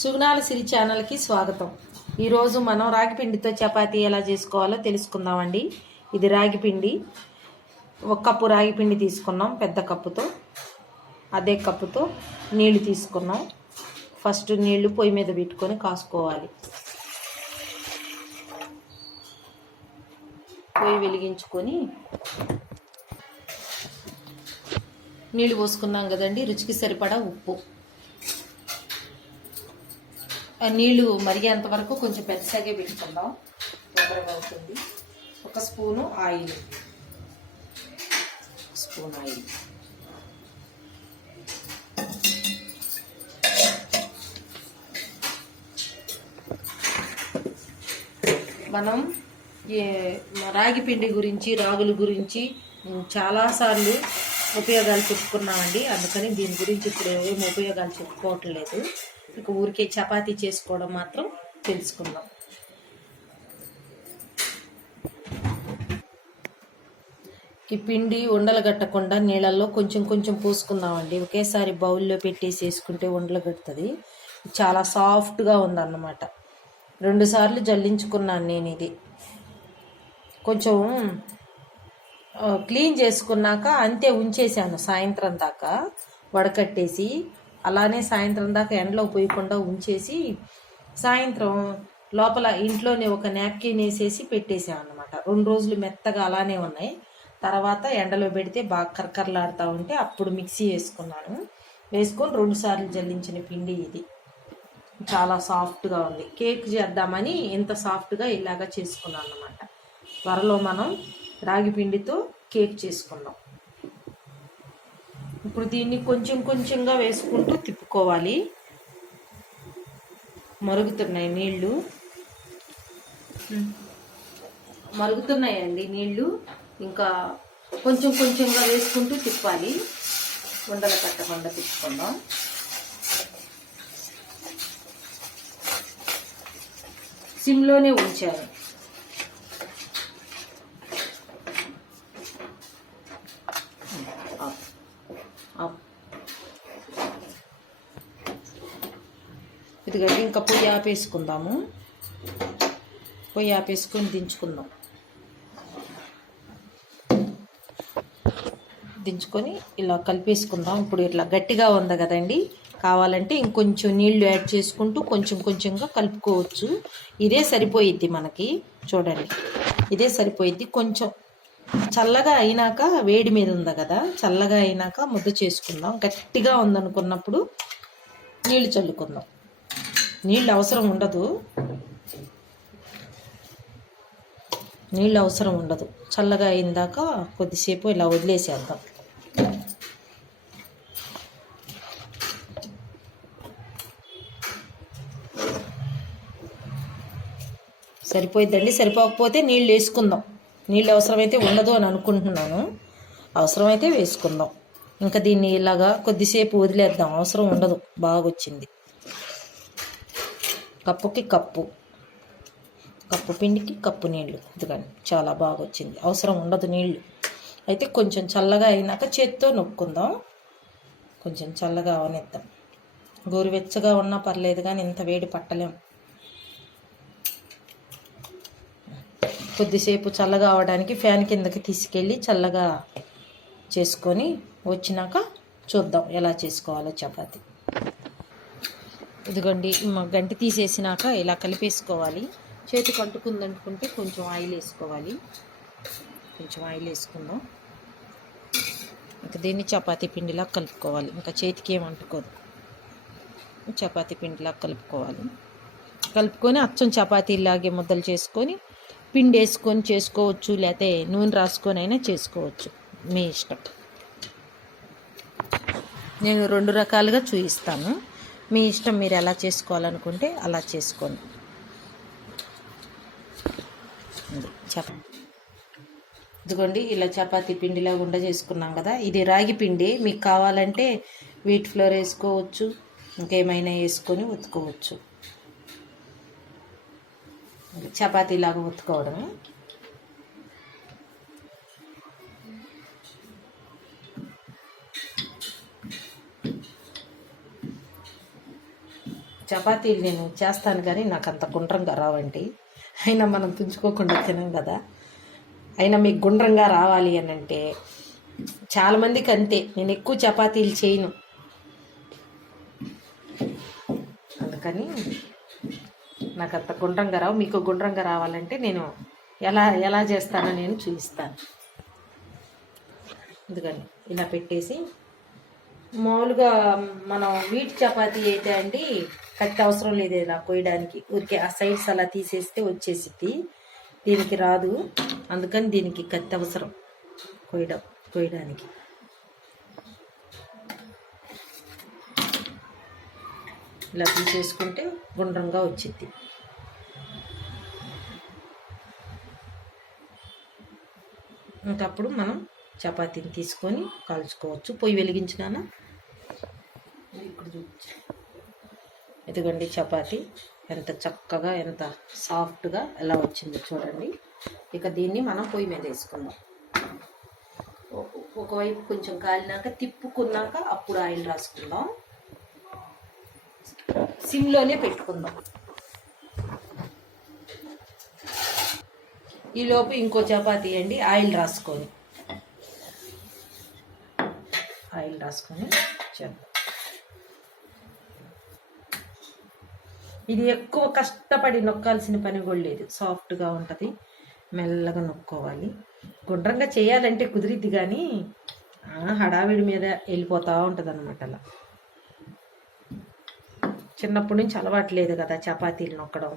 సుగుణాల సిరి ఛానల్కి స్వాగతం. ఈరోజు మనం రాగిపిండితో చపాతీ ఎలా చేసుకోవాలో తెలుసుకుందామండి. ఇది రాగిపిండి. ఒక కప్పు రాగిపిండి తీసుకున్నాం పెద్ద కప్పుతో. అదే కప్పుతో నీళ్ళు తీసుకున్నాం. ఫస్ట్ నీళ్ళు పొయ్యి మీద పెట్టుకొని కాసుకోవాలి. పొయ్యి వెలిగించుకొని నీళ్ళు పోసుకున్నాం కదండి రుచికి సరిపడా ఉప్పు. నీళ్ళు మరిగేంత వరకు కొంచెం పెద్దసాగే పెట్టుకుందాం తొందరగా అవుతుంది. ఒక స్పూను ఆయిల్. Spoon oil. మనం ఏ రాగి పిండి గురించి రాగుల గురించి చాలాసార్లు ఉపయోగాలు చెప్పుకున్నామండి. అందుకని దీని గురించి ఇప్పుడు ఏమేమి ఉపయోగాలు చెప్పుకోవట్లేదు. ఇక ఊరికే చపాతీ చేసుకోవడం మాత్రం తెలుసుకుందాం. ఈ పిండి ఉండలు కట్టకుండా నీళ్ళల్లో కొంచెం కొంచెం పోసుకుందామండి. ఒకేసారి బౌల్లో పెట్టేసి వేసుకుంటే ఉండలు కడుతుంది. చాలా సాఫ్ట్గా ఉందన్నమాట. రెండుసార్లు జల్లించుకున్నాను నేను ఇది. కొంచెం క్లీన్ చేసుకున్నాక అంతే ఉంచేసాను సాయంత్రం దాకా వడకట్టేసి. అలానే సాయంత్రం దాకా ఎండలో పోయకుండా ఉంచేసి సాయంత్రం లోపల ఇంట్లోనే ఒక నాప్కిన్ వేసేసి పెట్టేసామన్నమాట. రెండు రోజులు మెత్తగా అలానే ఉన్నాయి. తర్వాత ఎండలో పెడితే బాగా కరకరలాడుతూ ఉంటే అప్పుడు మిక్సీ వేసుకున్నాను. వేసుకొని రెండు సార్లు జల్లించిన పిండి ఇది. చాలా సాఫ్ట్గా ఉంది. కేక్ చేద్దామని ఇంత సాఫ్ట్గా ఇలాగా చేసుకున్నాను అనమాట త్వరలో మనం రాగి పిండితో కేక్ చేసుకుందాం. ఇప్పుడు దీన్ని కొంచెం కొంచెంగా వేసుకుంటూ తిప్పుకోవాలి. మరుగుతున్నాయి నీళ్ళు మరుగుతున్నాయండి నీళ్ళు ఇంకా కొంచెం కొంచెంగా వేసుకుంటూ తిప్పాలి. ఉండల కట్టకుండా తిప్పుకుందాం. సిమ్లోనే ఉంచాను. ఇదిగండి ఇంకా పొయ్యి ఆపేసుకుందాము. పొయ్యి ఆపేసుకొని దించుకుందాం. దించుకొని ఇలా కలిపేసుకుందాం. ఇప్పుడు ఇట్లా గట్టిగా ఉంది కదండి. కావాలంటే ఇంకొంచెం నీళ్ళు యాడ్ చేసుకుంటూ కొంచెం కొంచెంగా కలుపుకోవచ్చు. ఇదే సరిపోయిద్ది మనకి. చూడండి ఇదే సరిపోయిద్ది. కొంచెం చల్లగా అయినాక వేడి మీద ఉంది కదా చల్లగా అయినాక ముద్ద చేసుకుందాం. గట్టిగా ఉందనుకున్నప్పుడు నీళ్ళు చల్లుకుందాం. నీళ్ళు అవసరం ఉండదు. నీళ్ళు అవసరం ఉండదు. చల్లగా అయిందాక కొద్దిసేపు ఇలా వదిలేసేద్దాం. సరిపోయిద్దండి. సరిపోకపోతే నీళ్ళు వేసుకుందాం. నీళ్ళు అవసరమైతే ఉండదు అని అనుకుంటున్నాను. అవసరమైతే వేసుకుందాం. ఇంకా దీన్ని ఇలాగా కొద్దిసేపు వదిలేద్దాం. అవసరం ఉండదు. బాగా వచ్చింది కప్పుకి కప్పు. కప్పు పిండికి కప్పు నీళ్ళు ఇదిగండి చాలా బాగా వచ్చింది అవసరం ఉండదు నీళ్ళు అయితే కొంచెం చల్లగా అయినాక చేత్తో నొక్కుందాం. కొంచెం చల్లగా అవనిద్దాం. గోరువెచ్చగా ఉన్నా పర్లేదు కానీ ఇంత వేడి పట్టలేం. కొద్దిసేపు చల్లగా అవడానికి ఫ్యాన్ కిందకి తీసుకెళ్ళి చల్లగా చేసుకొని వచ్చినాక చూద్దాం ఎలా చేసుకోవాలో చపాతి. ఇదిగోండి మ- గంటి తీసేసినాక ఇలా కలిపేసుకోవాలి. చేతికి అంటుకుందనుకుంటే కొంచెం ఆయిల్ వేసుకోవాలి. కొంచెం ఆయిల్ వేసుకుందాం. ఇంకా దీన్ని చపాతీ పిండిలా కలుపుకోవాలి. ఇంకా చేతికి ఏం అంటుకోదు. చపాతీ పిండిలా కలుపుకోవాలి. కలుపుకొని అచ్చం చపాతీలాగే ముద్దలు చేసుకొని పిండి వేసుకొని చేసుకోవచ్చు లేకపోతే నూనె రాసుకొని అయినా చేసుకోవచ్చు. మీ ఇష్టం. నేను రెండు రకాలుగా చూపిస్తాను మీ ఇష్టం మీరు ఎలా చేసుకోవాలనుకుంటే అలా చేసుకోండి. చెప్పండి ఇదిగోండి ఇలా చపాతి పిండిలా ఉండ చేసుకున్నాం కదా. ఇది రాగి పిండి. మీకు కావాలంటే వీట్ ఫ్లోర్ వేసుకోవచ్చు ఇంకేమైనా వేసుకొని ఉతుకోవచ్చు. చపాతీలాగా ఉతుకోవడమే. చపాతీలు నేను చేస్తాను కానీ నాకు అంత గుండ్రంగా రావండి. అయినా మనం తుంచుకోకుండా తినం కదా. అయినా మీకు గుండ్రంగా రావాలి అని అంటే చాలామందికి అంతే. నేను ఎక్కువ చపాతీలు చేయను. అందుకని నాకు అంత గుండ్రంగా రావు. మీకు గుండ్రంగా రావాలంటే నేను ఎలా ఎలా చేస్తానో నేను చూపిస్తాను. ఎందుకని ఇలా పెట్టేసి మామూలుగా మనం వీటి చపాతీ అయితే అండి కట్టి అవసరం లేదు ఇలా కోయడానికి ఊరికే ఆ సైడ్స్ అలా తీసేస్తే వచ్చేసిద్ది. దీనికి రాదు. అందుకని దీనికి కత్తి అవసరం కోయడం కోయడానికి ఇలా తీసేసుకుంటే గుండ్రంగా వచ్చింది ఇంకప్పుడు మనం చపాతీని తీసుకొని కాల్చుకోవచ్చు పొయ్యి వెలిగించినానా? ఇక్కడ చూపించు. ఇదిగోండి చపాతీ. ఎంత చక్కగా ఎంత సాఫ్ట్గా ఎలా వచ్చిందో చూడండి. ఇక దీన్ని మనం పొయ్యి మీద వేసుకుందాం. ఒక- ఒకవైపు కొంచెం కాలినాక తిప్పుకున్నాక అప్పుడు ఆయిల్ రాసుకుందాం. సిమ్లోనే పెట్టుకుందాం. ఈలోపు ఇంకో చపాతీ అండి ఆయిల్ రాసుకొని ఆయిల్ రాసుకొని చేద్దాం. ఇది ఎక్కువ కష్టపడి నొక్కాల్సిన పని కూడా లేదు. సాఫ్ట్గా ఉంటుంది. మెల్లగా నొక్కోవాలి. గుండ్రంగా చేయాలంటే కుదిరిద్ది కానీ హడావిడి మీద వెళ్ళిపోతూ ఉంటుంది అనమాట అలా. చిన్నప్పటి నుంచి అలవాటు లేదు కదా చపాతీలు నొక్కడం.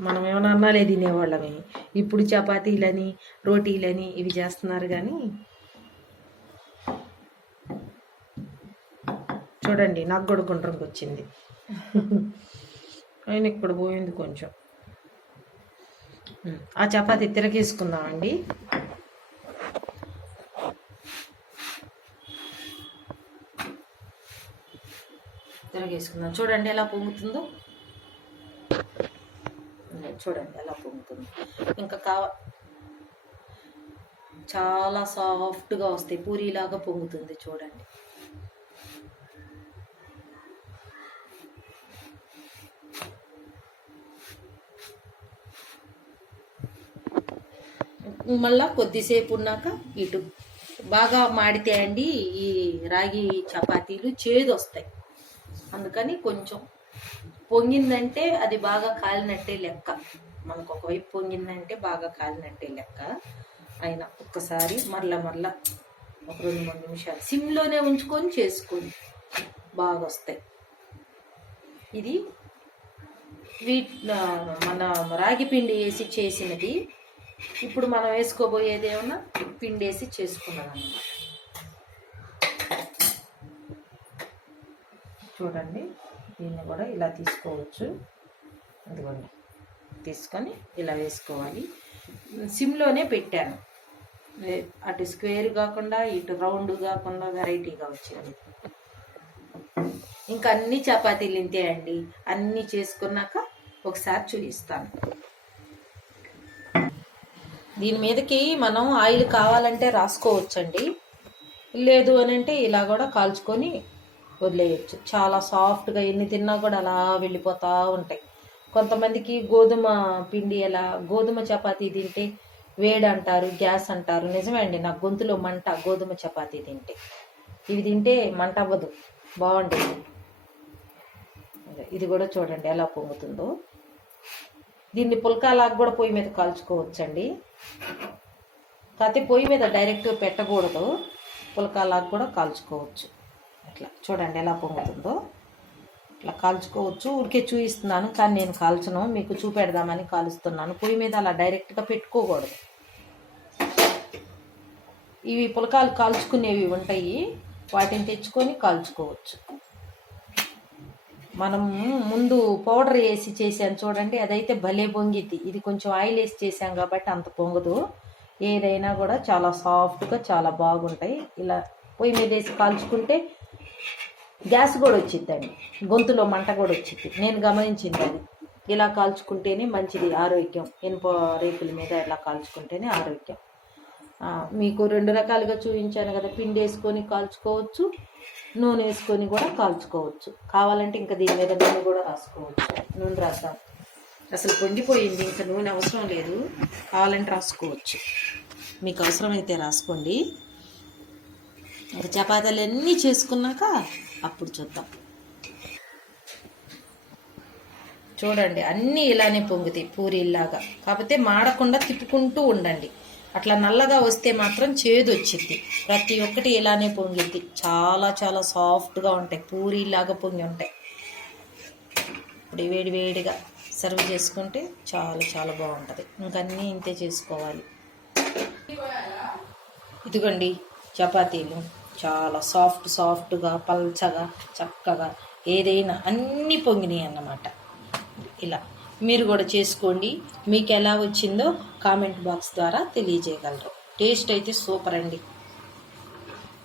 మనం ఏమైనా అన్నాలే తినేవాళ్ళమే. ఇప్పుడు చపాతీలని రోటీలని ఇవి చేస్తున్నారు కానీ చూడండి నాకు కూడా గుండ్రంకి వచ్చింది. ఆయన ఇక్కడ పోయింది కొంచెం. ఆ చపాతి తిరగేసుకుందామండి. తిరగేసుకుందాం. చూడండి ఎలా పొంగుతుందో. చూడండి ఎలా పొంగుతుంది. ఇంకా కావ చాలా సాఫ్ట్గా వస్తాయి. పూరిలాగా పొంగుతుంది చూడండి. మళ్ళా కొద్దిసేపు ఉన్నాక ఇటు బాగా మాడితే అండి ఈ రాగి చపాతీలు చేదు వస్తాయి అందుకని కొంచెం పొంగిందంటే అది బాగా కాలినట్టే లెక్క. మనకు ఒకవైపు పొంగిందంటే బాగా కాలినట్టే లెక్క. అయినా ఒక్కసారి మరల మరల ఒక రెండు మూడు నిమిషాలు సిమ్లోనే ఉంచుకొని చేసుకోండి. బాగా వస్తాయి ఇది వీట్ మన రాగి పిండి వేసి చేసినది ఇప్పుడు మనం వేసుకోబోయేది ఏమన్నా? పిండేసి చేసుకున్నాం అన్నమాట చూడండి దీన్ని కూడా ఇలా తీసుకోవచ్చు. అదిగోండి తీసుకొని ఇలా వేసుకోవాలి. సిమ్లోనే పెట్టాను. అటు స్క్వేర్ కాకుండా ఇటు రౌండ్ కాకుండా వెరైటీగా వచ్చింది. ఇంకా అన్ని చపాతీలు ఇంతే అండి. అన్నీ చేసుకున్నాక ఒకసారి చూపిస్తాను. దీని మీదకి మనం ఆయిల్ కావాలంటే రాసుకోవచ్చండి. లేదు అని అంటే ఇలా కూడా కాల్చుకొని వదిలేయచ్చు. చాలా సాఫ్ట్గా ఎన్ని తిన్నా కూడా అలా వెళ్ళిపోతూ ఉంటాయి. కొంతమందికి గోధుమ పిండి ఎలా గోధుమ చపాతీ తింటే వేడి అంటారు గ్యాస్ అంటారు. నిజమే అండి నా గొంతులో మంట గోధుమ చపాతీ తింటే. ఇవి తింటే మంట అవ్వదు. బాగుంటుంది. ఇది కూడా చూడండి ఎలా పొంగుతుందో. దీన్ని పుల్కాలాగా కూడా పొయ్యి మీద కాల్చుకోవచ్చండి. కాకపోతే పొయ్యి మీద డైరెక్ట్ పెట్టకూడదు. పులకాలాగా కూడా కాల్చుకోవచ్చు. అట్లా చూడండి ఎలా పొంగుతుందో. ఇట్లా కాల్చుకోవచ్చు. ఊరికే చూపిస్తున్నాను కానీ నేను కాల్చను. మీకు చూపెడదామని కాలుస్తున్నాను. పొయ్యి మీద అలా డైరెక్ట్గా పెట్టుకోకూడదు. ఇవి పులకాలు కాల్చుకునేవి ఉంటాయి. వాటిని తెచ్చుకొని కాల్చుకోవచ్చు. మనం ముందు పౌడర్ వేసి చేసాను చూడండి అదైతే భలే పొంగిద్ది. ఇది కొంచెం ఆయిల్ వేసి చేసాం కాబట్టి అంత పొంగదు. ఏదైనా కూడా చాలా సాఫ్ట్గా చాలా బాగుంటాయి. ఇలా పొయ్యి మీద వేసి కాల్చుకుంటే గ్యాస్ కూడా వచ్చిద్దండి. గొంతులో మంట కూడా వచ్చింది నేను గమనించింది అది. ఇలా కాల్చుకుంటేనే మంచిది ఆరోగ్యం. ఇనుప రేకుల మీద ఇలా కాల్చుకుంటేనే ఆరోగ్యం. మీకు రెండు రకాలుగా చూపించాను కదా. పిండి వేసుకొని కాల్చుకోవచ్చు నూనె వేసుకొని కూడా కాల్చుకోవచ్చు. కావాలంటే ఇంకా దీని మీద నూనె కూడా రాసుకోవచ్చు. నూనె రాద్దాం. అసలు పొండిపోయింది ఇంకా నూనె అవసరం లేదు. కావాలంటే రాసుకోవచ్చు. మీకు అవసరమైతే రాసుకోండి. ఇంకా చపాతీలు అన్నీ చేసుకున్నాక అప్పుడు చూద్దాం. చూడండి అన్నీ ఇలానే పొంగుతాయి పూరీలాగా కాకపోతే మాడకుండా తిప్పుకుంటూ ఉండండి. అట్లా నల్లగా వస్తే మాత్రం చేదు వచ్చింది ప్రతి ఒక్కటి ఇలానే పొంగిద్ది చాలా చాలా సాఫ్ట్గా ఉంటాయి. పూరీలాగా పొంగి ఉంటాయి. ఇప్పుడు వేడి వేడిగా సర్వ్ చేసుకుంటే చాలా చాలా బాగుంటుంది. ఇంకన్నీ ఇంతే చేసుకోవాలి. ఇదిగోండి చపాతీలు. చాలా సాఫ్ట్ సాఫ్ట్గా పల్చగా చక్కగా ఏదైనా అన్నీ పొంగినాయి అన్నమాట. ఇలా. మీరు కూడా చేసుకోండి. మీకు ఎలా వచ్చిందో కామెంట్ బాక్స్ ద్వారా తెలియజేయగలరు. టేస్ట్ అయితే సూపర్ అండి.